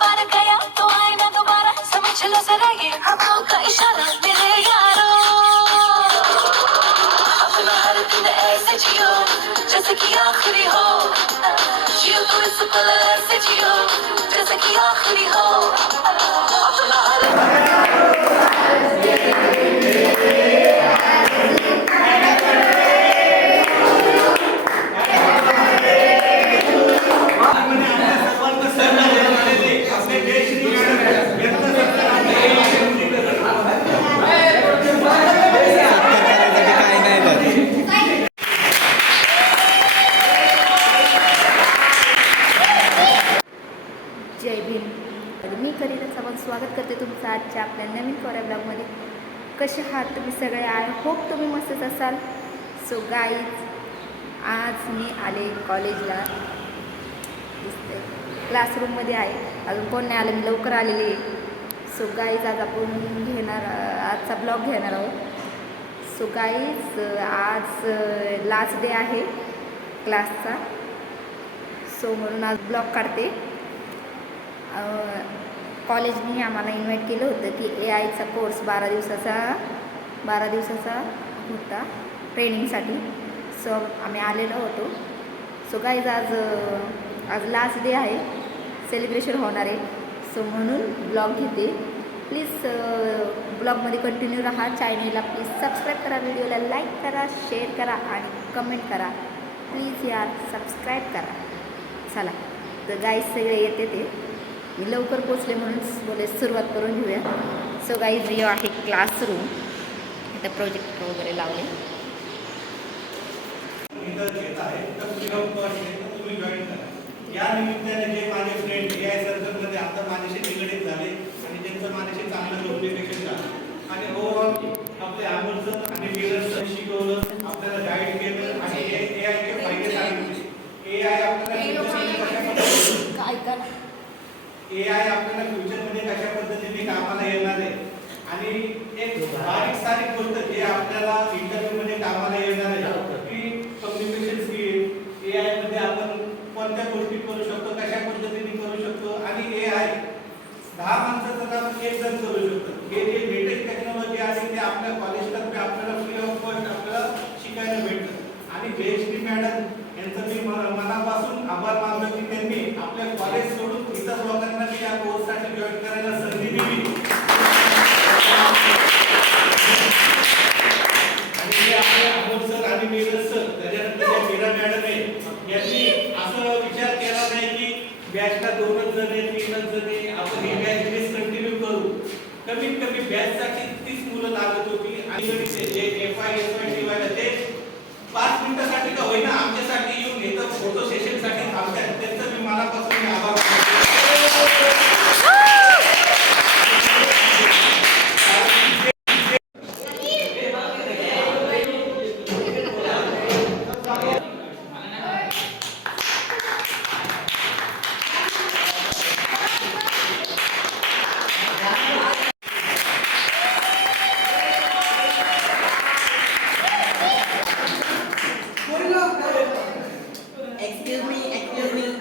बार गया तो आए ना दोबारा, समझ लो जरा ये हवाओं का इशारा मेरे यारो। अपना हर दिन ऐसे जियो जैसे कि आखिरी हो, जियो तो इस पल ऐसे जियो जैसे कि आखिरी हो। अपना हर जय भीम. मी करिना चव्हाण स्वागत करते तुमचं आजच्या आपल्या नवीन कोऱ्या ब्लॉगमध्ये. कसे आहात तुम्ही सगळे? आय होप तुम्ही मस्तच असाल. सो गाईज, आज मी आले कॉलेजला. दिसते क्लासरूममध्ये आहे, अजून कोण नाही आलं, मी लवकर आलेली आहे. सो गाईज, आज आपण आजचा ब्लॉग घेणार आहोत. सो गाईज, आज लास्ट डे आहे क्लासचा, सो म्हणून आज ब्लॉग काढते. कॉलेजने आम्हाला इन्व्हाइट केलं होतं की AI चा कोर्स 12 दिवसाचा होता ट्रेनिंगसाठी. सो आम्ही आलेलो होतो. सो गाईज, आज लास्ट डे आहे, सेलिब्रेशन होणार आहे. सो म्हणून ब्लॉग घेते. प्लीज ब्लॉगमध्ये कंटिन्यू राहा. चॅनलला प्लीज सबस्क्राईब करा, व्हिडिओला लाईक करा, शेअर करा आणि कमेंट करा. प्लीज यार सबस्क्राईब करा. चला तर गाईज, सगळे येते ते मी लवकर पोचले म्हणून बोले सुरुवात करून घेऊया. सो गाईज, हे आहे क्लासरूम. इथं प्रोजेक्टर वगैरे लावले. या निमित्ताने जे माझे फ्रेंड AI सर्कलमध्ये आता माझ्याशी निगडीत झाले आणि त्यांचं माझ्याशी चांगलं कम्युनिकेशन झालं आणि ओव्हरऑल आपले अमोल सर आणि नीरज सर शिकवलं, आपल्याला गाईड केलं आणि AI चे फायदे सांगितले. AI आपल्याला फ्युचरमध्ये कशा पद्धतीने कामाला येणार आहे आणि एक बारीक सारीक गोष्ट जे आपल्याला इंटरव्ह्यूमध्ये कामाला येणार आहे की कम्युनिकेशन स्किल. AI मध्ये आपण कोणत्या गोष्टी करू शकतो, कशा पद्धतीने करू शकतो आणि AI 10 माणसाचं काम एक जण करू शकतो. हे जे लेटेस्ट टेक्नॉलॉजी आहे ते आपल्या कॉलेजतर्फे आपल्याला फ्री ऑफ कॉस्ट आपल्याला शिकायला भेटतं आणि जयश्री मॅडम यांचं मी मनापासून आभार मानतो की त्यांनी आपल्या कॉलेज सोडून इतर लोकांना या कोर्ससाठी जॉईन करायला संधी दिली. आणि हे आपले अमोल सर आणि नीरज सर, त्याच्यानंतर मीरा मॅडम आहे, यांनी असं विचार केला नाही की बॅचला 2च जण आहे, 3च जण आहे, आपण ही बॅच डिस्कंटिन्यू करू. कमीत कमी बॅचसाठी 30 मुलं लागत होती आणि जे FI ठेवायला ते 5 मिनिटासाठी का होईना आमच्यासाठी येऊन इथं फोटो सेशनसाठी थांबतात. त्यांचं मी मनापासून आभार मानतो. Excuse me.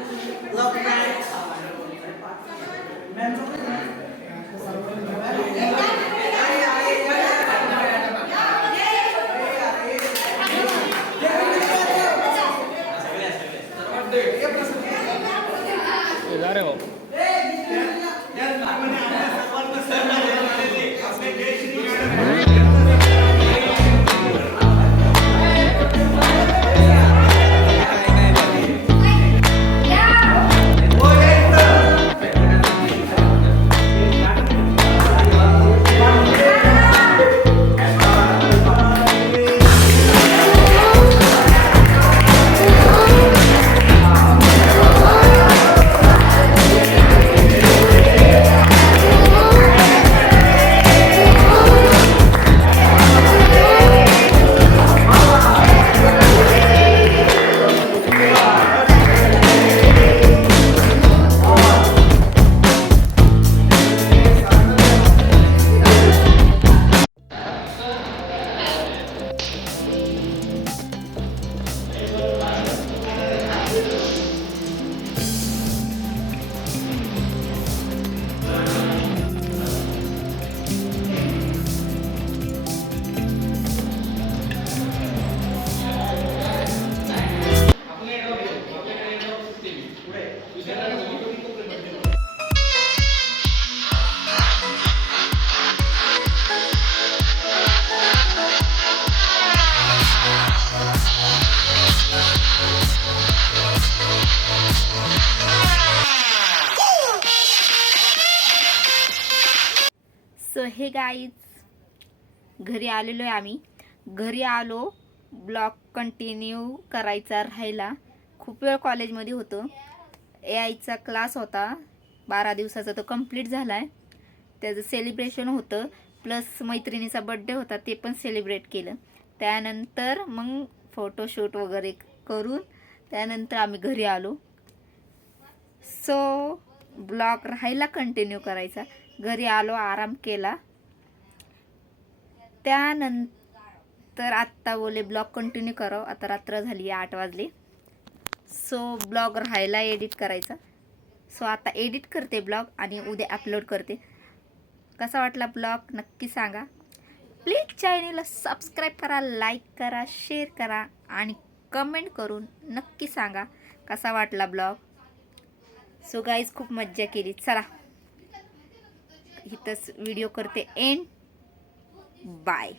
सो हे गाईज घरी आलेलो आहे आम्ही. घरी आलो, ब्लॉग कंटिन्यू करायचा राहिला. खूप वेळ कॉलेजमध्ये होतो. AIचा क्लास होता 12 दिवसाचा, तो कंप्लीट झाला आहे. त्याचं सेलिब्रेशन होतं, प्लस मैत्रिणीचा बड्डे होता, ते पण सेलिब्रेट केलं. त्यानंतर मग फोटोशूट वगैरे करून त्यानंतर आम्ही घरी आलो. सो ब्लॉग राहायला कंटिन्यू करायचा. घरी आलो, आराम केला. त्यानंतर आत्ता बोले ब्लॉग कंटिन्यू करावं. आता रात्र झाली, 8 वाजले. सो ब्लॉग राहायला एडिट करायचा. सो आता एडिट करते ब्लॉग आणि उद्या अपलोड करते. कसा वाटला ब्लॉग नक्की सांगा. प्लीज चॅनलला सबस्क्राईब करा, लाईक करा, शेअर करा आणि कमेंट करून नक्की सांगा कसा वाटला ब्लॉग. सो गाईज खूप मज्जा केली. चला इथंच व्हिडिओ करते एंड. बाय.